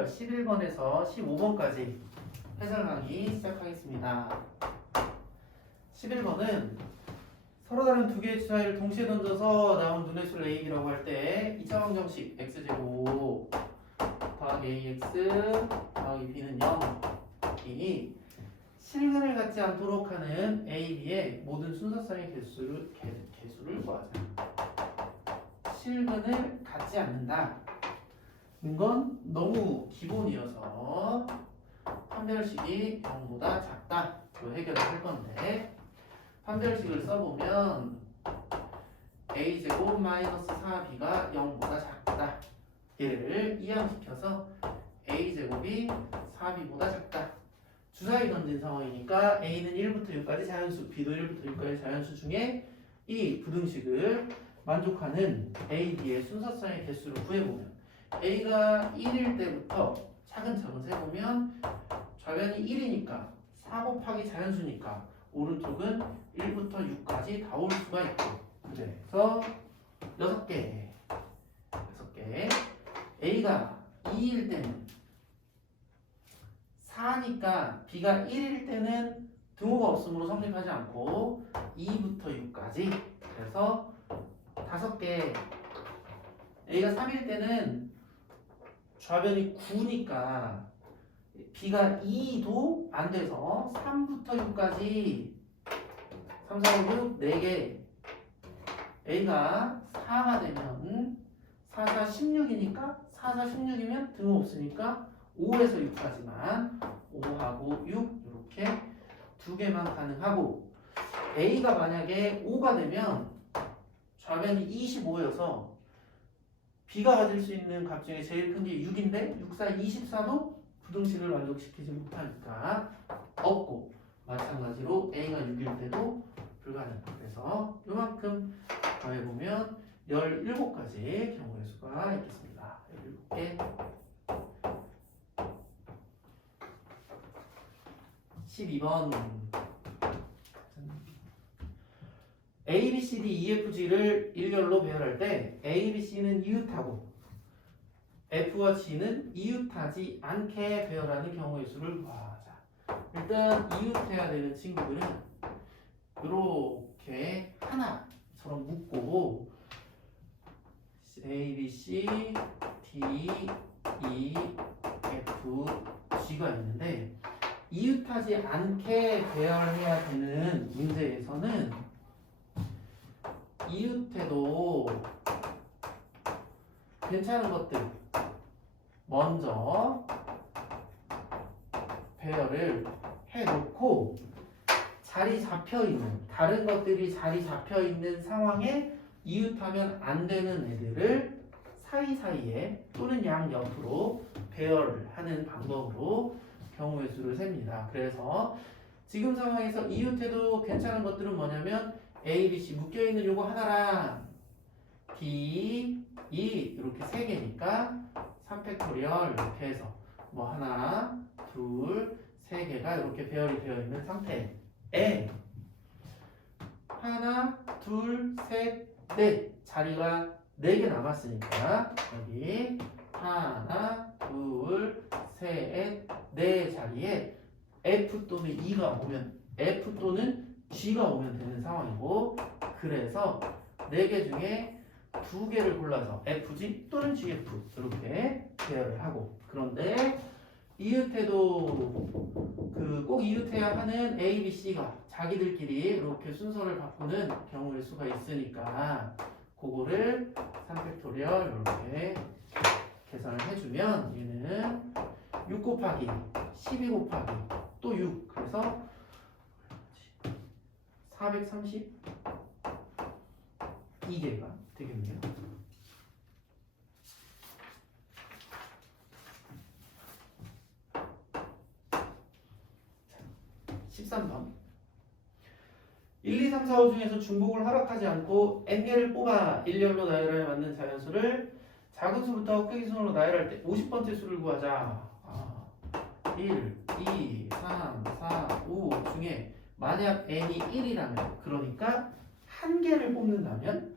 튜토리얼 11번에서 15번까지 해설 강의 시작하겠습니다. 11번은 서로 다른 두 개의 주사위를 동시에 던져서 나온 눈의 수를 AB라고 할 때 2차 방정식 x제곱 더하기 ax 더하기 b는 0이 실근을 갖지 않도록 하는 AB의 모든 순서상의 개수를 구하자. 실근을 갖지 않는다. 이건 너무 기본이어서 판별식이 0보다 작다. 그 해결을 할 건데 판별식을 써보면 a제곱 마이너스 4b가 0보다 작다. 얘를 이항시켜서 a제곱이 4b보다 작다. 주사위 던진 상황이니까 a는 1부터 6까지 자연수, b도 1부터 6까지 자연수 중에 이 부등식을 만족하는 a, b의 순서상의 개수를 구해보면 a가 1일 때부터 차근차근 세보면 좌변이 1이니까 4 곱하기 자연수니까 오른쪽은 1부터 6까지 다 올 수가 있고, 그래서 6개 a가 2일 때는 4니까 b가 1일 때는 등호가 없으므로 성립하지 않고 2부터 6까지, 그래서 5개. a가 3일 때는 좌변이 9니까 b가 2도 안 돼서 3부터 6까지 3, 4, 5, 6, 4개. a가 4가 되면 4, 4, 16이니까 4, 4, 16이면 등호 없으니까 5에서 6까지만 5하고 6 이렇게 두 개만 가능하고, a가 만약에 5가 되면 좌변이 25여서 b가 가질 수 있는 값 중에 제일 큰 게 6인데 6, 4, 24도 부등식을 만족시키지 못하니까 없고, 마찬가지로 a가 6일 때도 불가능. 그래서 이만큼 더해보면 17가지의 경우의 수가 있겠습니다. 17개. 12번 A, B, C, D, E, F, G를 일렬로 배열할 때 A, B, C는 이웃하고 F와 G는 이웃하지 않게 배열하는 경우의 수를 구하자. 일단 이웃해야 되는 친구들은 이렇게 하나처럼 묶고 A, B, C, D, E, F, G가 있는데, 이웃하지 않게 배열해야 되는 문제에서는 이웃해도 괜찮은 것들 먼저 배열을 해놓고 자리 잡혀있는, 다른 것들이 자리 잡혀있는 상황에 이웃하면 안 되는 애들을 사이사이에 또는 양옆으로 배열하는 방법으로 경우의 수를 셉니다. 그래서 지금 상황에서 이웃해도 괜찮은 것들은 뭐냐면 A, B, C 묶여있는 요거 하나랑 D, E 이렇게 세 개니까 3팩토리얼 이렇게 해서 뭐 하나, 둘, 세 개가 이렇게 배열이 되어 있는 상태에 하나, 둘, 셋, 넷 자리가 4개 남았으니까 여기 하나, 둘, 셋, 네 자리에 F 또는 E가 오면, F 또는 G가 오면 되는 상황이고, 그래서 4개 중에 2개를 골라서 FG 또는 GF 이렇게 배열을 하고, 그런데 이웃해도 꼭 이웃해야 하는 A, B, C가 자기들끼리 이렇게 순서를 바꾸는 경우의 수가 있으니까 그거를 3팩토리얼 이렇게 계산을 해주면 얘는 6 곱하기 12 곱하기 또 6, 그래서 432개가 되겠네요. 13번 1, 2, 3, 4, 5 중에서 중복을 허락하지 않고 n개를 뽑아 일렬로 나열하여 맞는 자연수를 작은 수부터 크기 순으로 나열할 때 50번째 수를 구하자. 1, 2, 3, 4, 5 중에 만약 n이 1이라면, 그러니까 한 개를 뽑는다면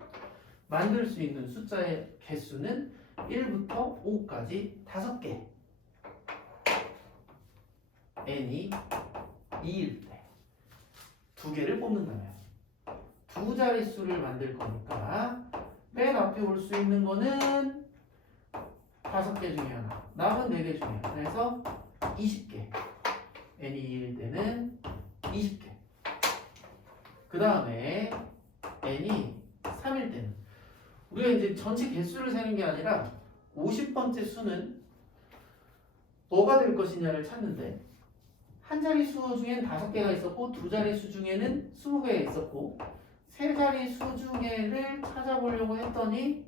만들 수 있는 숫자의 개수는 1부터 5까지 5개. n이 2일 때 두 개를 뽑는다면 두 자릿수를 만들 거니까 맨 앞에 올 수 있는 거는 5개 중에 하나, 남은 4개 중에 하나. 그래서 20개. n이 2일 때는 20개. 그 다음에 n이 3일 때는 우리가 이제 전체 개수를 세는 게 아니라 50번째 수는 뭐가 될 것이냐를 찾는데, 한 자릿수 중엔 5개가 있었고 두 자릿수 중에는 20개가 있었고 세 자릿수 중에를 찾아보려고 했더니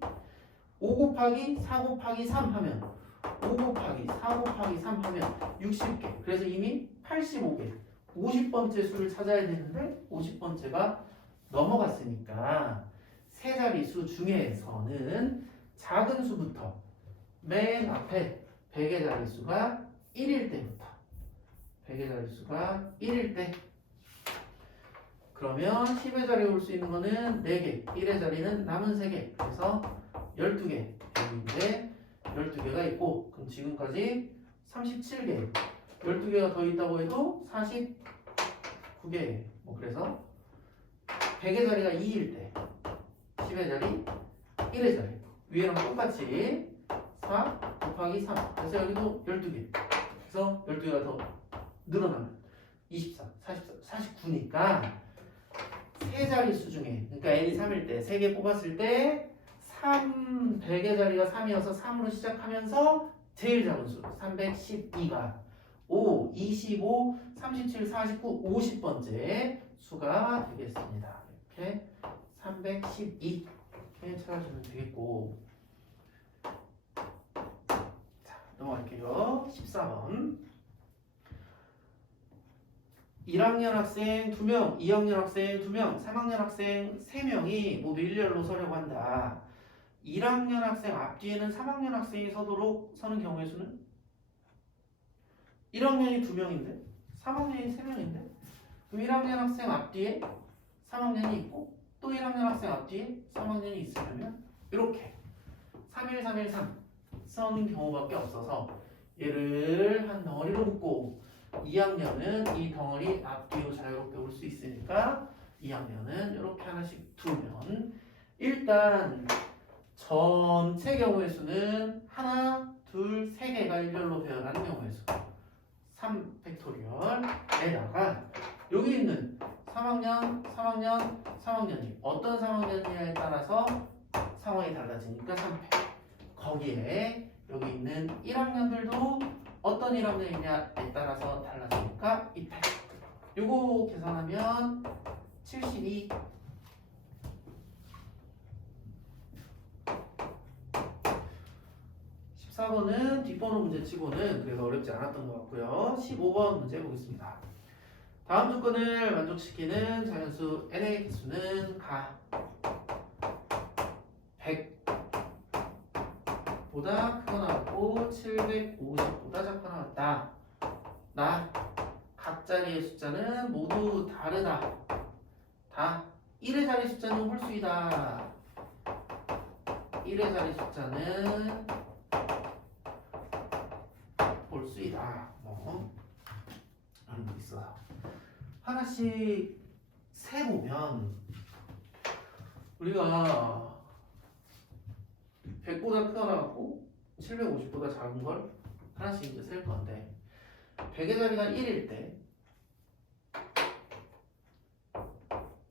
5 곱하기 4 곱하기 3 하면 5 곱하기 4 곱하기 3 하면 60개. 그래서 이미 85개. 50번째 수를 찾아야 되는데 50번째가 넘어갔으니까 세 자릿수 중에서는 작은 수부터 맨 앞에 100의 자릿수가 1일 때부터 100의 자릿수가 1일 때, 그러면 10의 자리에 올 수 있는 거는 4개, 1의 자리는 남은 3개. 그래서 12개. 100인데 12개가 있고, 그럼 지금까지 37개. 12개가 더 있다고 해도 49개. 뭐 그래서 100의 자리가 2일 때 10의 자리, 1의 자리. 위에랑 똑같이 4 곱하기 3. 그래서 여기도 12개. 그래서 12개가 더 늘어나면 24, 44, 49니까 세 자릿수 중에, 그러니까 n이 3일 때 3개 뽑았을 때 100의 자리가 3이어서 3으로 시작하면서 제일 작은 수 312가 5, 25, 37, 49, 50번째 수가 되겠습니다. 이렇게 312 이렇게 찾아주면 되겠고, 자, 넘어갈게요. 14번. 1학년 학생 2명, 2학년 학생 2명, 3학년 학생 3명이 모두 일렬로 서려고 한다. 1학년 학생 앞뒤에는 3학년 학생이 서도록 서는 경우의 수는? 1학년이 2명인데 3학년이 3명인데 그럼 1학년 학생 앞뒤에 3학년이 있고 또 1학년 학생 앞뒤에 3학년이 있으려면 이렇게 3, 1, 3, 1, 3 서는 경우밖에 없어서 얘를 한 덩어리로 묶고 2학년은 이 덩어리 앞뒤로 자유롭게 올 수 있으니까 2학년은 이렇게 하나씩 두면 일단 전체 경우의 수는 하나, 둘, 세 개가 일렬로 배어나는 경우의 수 3팩토리얼에다가 여기 있는 3학년, 3학년, 3학년이 어떤 3학년이냐에 따라서 상황이 달라지니까 3팩. 거기에 여기 있는 1학년들도 어떤 1학년이냐에 따라서 달라지니까 2팩. 요거 계산하면 72. 14번은 뒷번호 문제치고는 그래서 어렵지 않았던 것 같고요. 15번 문제 보겠습니다. 다음 조건을 만족시키는 자연수 n의 개수는 가 100보다 크거나 같고 750보다 작거나 같다. 나 각 자리의 숫자는 모두 다르다. 다 1의 자리 숫자는 홀수이다. 1의 자리 숫자는 홀수이다. 뭐 이런 거 있어요. 하나씩 세보면 우리가 100보다 크거나 같고 750보다 작은 걸 하나씩 이제 셀 건데 100의 자리가 1일 때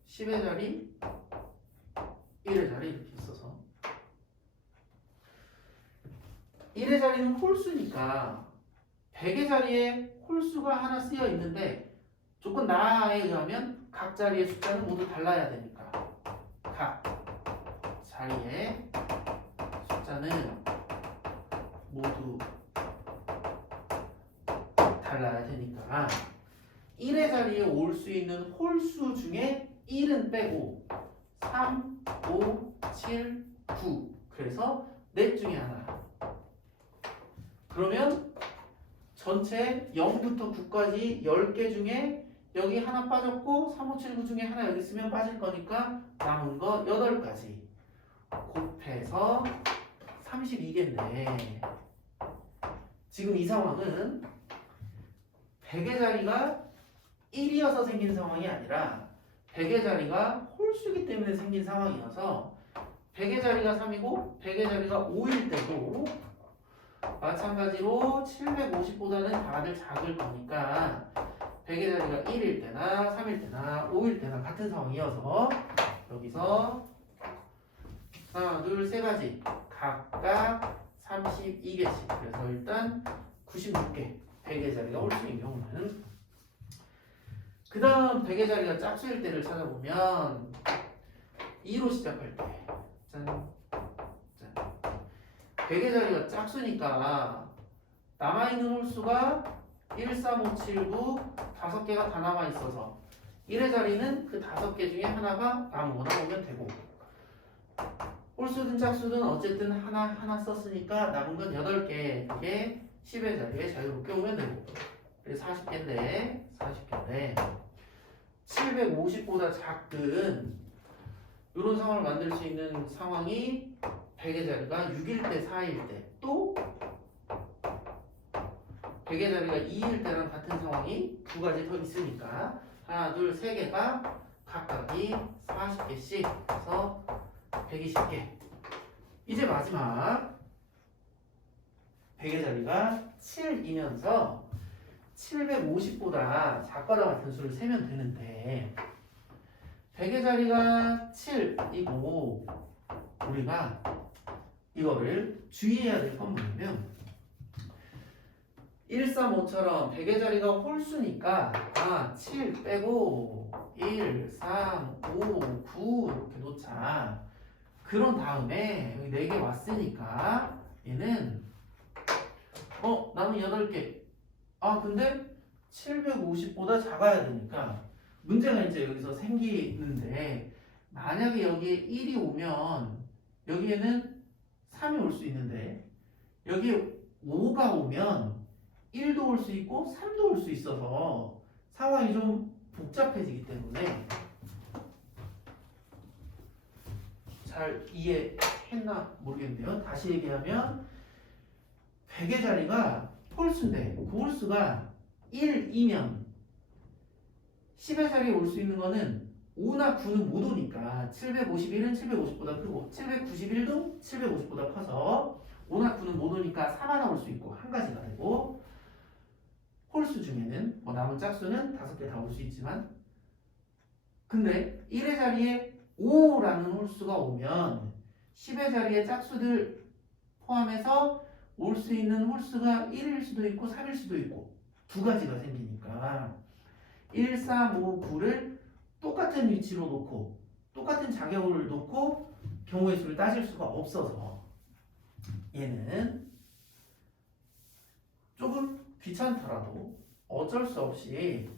10의 자리, 1의 자리 이렇게 있어서 1의 자리는 홀수니까 100의 자리에 홀수가 하나 쓰여 있는데 조건 나에 의하면 각 자리의 숫자는 모두 달라야 되니까 각 자리의 숫자는 모두 달라야 되니까 1의 자리에 올 수 있는 홀수 중에 1은 빼고 3, 5, 7, 9 그래서 넷 중에 하나. 그러면 전체 0부터 9까지 10개 중에 여기 하나 빠졌고 3, 5, 7, 9 중에 하나 여기 있으면 빠질 거니까 남은 거 8가지 곱해서 32개인데 지금 이 상황은 100의 자리가 1이어서 생긴 상황이 아니라 100의 자리가 홀수기 때문에 생긴 상황이어서 100의 자리가 3이고 100의 자리가 5일 때도 마찬가지로 750보다는 다들 작을 거니까 100의 자리가 1일 때나 3일 때나 5일 때나 같은 상황이어서 여기서 하나, 둘, 세 가지 각각 32개씩. 그래서 일단 96개 100의 자리가 홀수인 경우는, 그 다음 100의 자리가 짝수일 때를 찾아보면 2로 시작할 때 짠, 짠. 100의 자리가 짝수니까 남아있는 홀수가 1, 3, 5, 7, 9 5개가 다 남아있어서 1의 자리는 그 5개 중에 하나가 아무거나 오면 되고, 홀수든 짝수든 어쨌든 하나 썼으니까 남은 건 8개. 그게 10의 자리에 자유롭게 오면 되고, 그래서 40개인데 750보다 작은 이런 상황을 만들 수 있는 상황이 100의 자리가 6일 때, 4일 때, 또 100의 자리가 2일 때랑 같은 상황이 두 가지 더 있으니까 하나, 둘, 세 개가 각각이 40개씩 해서 120개. 이제 마지막 100의 자리가 7이면서 750보다 작거나 같은 수를 세면 되는데 100의 자리가 7이고 우리가 이거를 주의해야 될 건 뭐냐면 135처럼 100의 자리가 홀수니까 7 빼고 1, 3, 5, 9 이렇게 놓자. 그런 다음에 여기 4개 왔으니까 얘는 남은 8개. 근데 750보다 작아야 되니까 문제가 이제 여기서 생기는데, 만약에 여기에 1이 오면 여기에는 3이 올 수 있는데 여기에 5가 오면 1도 올 수 있고 3도 올 수 있어서 상황이 좀 복잡해지기 때문에, 잘 이해했나 모르겠네요. 다시 얘기하면 100의 자리가 홀수인데 그 홀수가 1이면 10의 자리에 올 수 있는 거는 5나 9는 못 오니까 751은 750보다 크고 791도 750보다 커서 5나 9는 못 오니까 3 하나 올 수 있고 한 가지가 되고, 홀수 중에는 남은 짝수는 5개 다 올 수 있지만, 근데 1의 자리에 5라는 홀수가 오면 10의 자리에 짝수들 포함해서 올 수 있는 홀수가 1일 수도 있고 3일 수도 있고 두 가지가 생기니까 1, 3, 5, 9를 똑같은 위치로 놓고 똑같은 자격을 놓고 경우의 수를 따질 수가 없어서 얘는 조금 귀찮더라도 어쩔 수 없이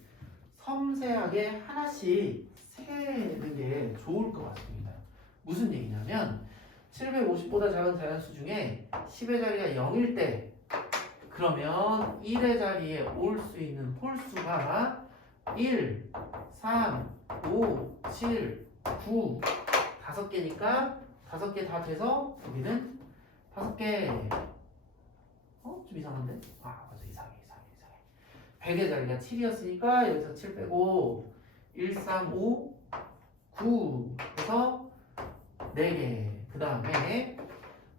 섬세하게 하나씩 세는 게 좋을 것 같습니다. 무슨 얘기냐면 750보다 작은 자연수 중에 10의 자리가 0일 때, 그러면 1의 자리에 올 수 있는 홀수가 1, 3, 5, 7, 9 5개니까 5개 다 돼서 여기는 5개. 좀 이상한데? 맞아, 이상해. 100의 자리가 7이었으니까 여기서 7 빼고 1, 3, 5, 9 해서 4개. 그 다음에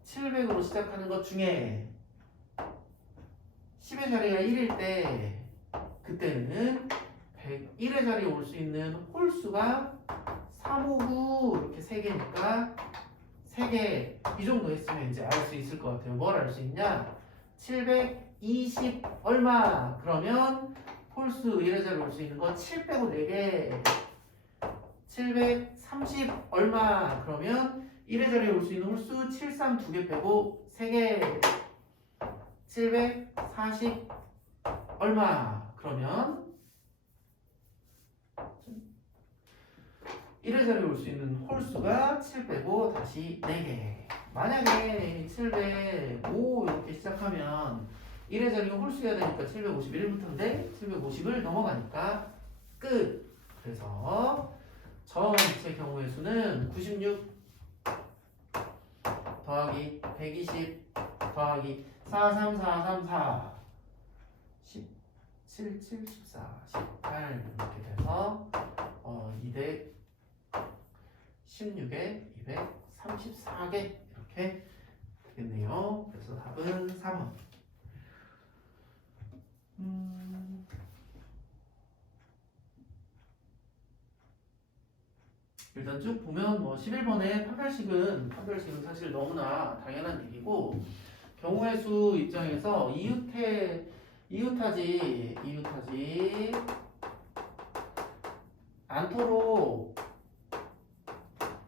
700으로 시작하는 것 중에 10의 자리가 1일 때, 그때는 101의 자리에 올 수 있는 홀수가 3, 5, 9 이렇게 3개니까 3개. 이 정도 했으면 이제 알 수 있을 것 같아요. 뭘 알 수 있냐? 720 얼마? 그러면 홀수 1의 자리에 올 수 있는 거 7 빼고 4개. 730 얼마? 그러면 1의 자리에 올 수 있는 홀수 73 2개 빼고 3개. 740 얼마? 그러면 1의 자리에 올 수 있는 홀수가 7 빼고 다시 4개. 만약에 705 이렇게 시작하면 1의 자리가 홀수여야 되니까 751부터인데 750을 넘어가니까 끝. 그래서 전체 경우의 수는 96 더하기 120 더하기 43434 7, 7, 14, 18 이렇게 돼서 2대 16에 234개 이렇게 되겠네요. 그래서 답은 3번. 일단 쭉 보면 뭐 11번에 판별식은 사실 너무나 당연한 얘기고 경우의 수 입장에서 이웃하지 않도록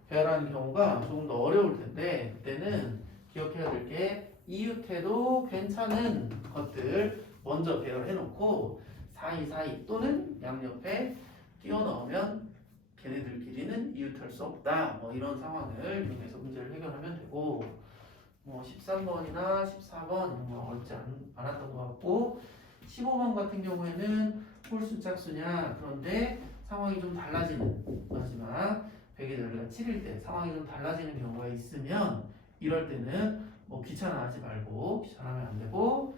배열하는 경우가 조금 더 어려울 텐데 그때는 기억해야 될 게 이웃해도 괜찮은 것들 먼저 배열해 놓고 사이사이 또는 양옆에 끼워 넣으면 걔네들끼리는 이웃할 수 없다. 뭐 이런 상황을 이용해서 문제를 해결하면 되고 뭐 13번이나 14번 이런 거 어렵지 않았던 것 같고 15번 같은 경우에는 홀수 짝수냐 그런데 상황이 좀 달라지는 마지막 100의 절대가 7일 때 상황이 좀 달라지는 경우가 있으면 이럴 때는 뭐 귀찮아하지 말고 귀찮아하면 안 되고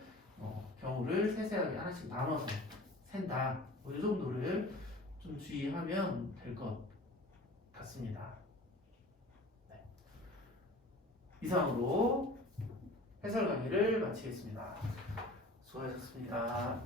경우를 세세하게 하나씩 나눠서 센다. 뭐 이 정도를 좀 주의하면 될 것 같습니다. 네. 이상으로 해설 강의를 마치겠습니다. 수고하셨습니다.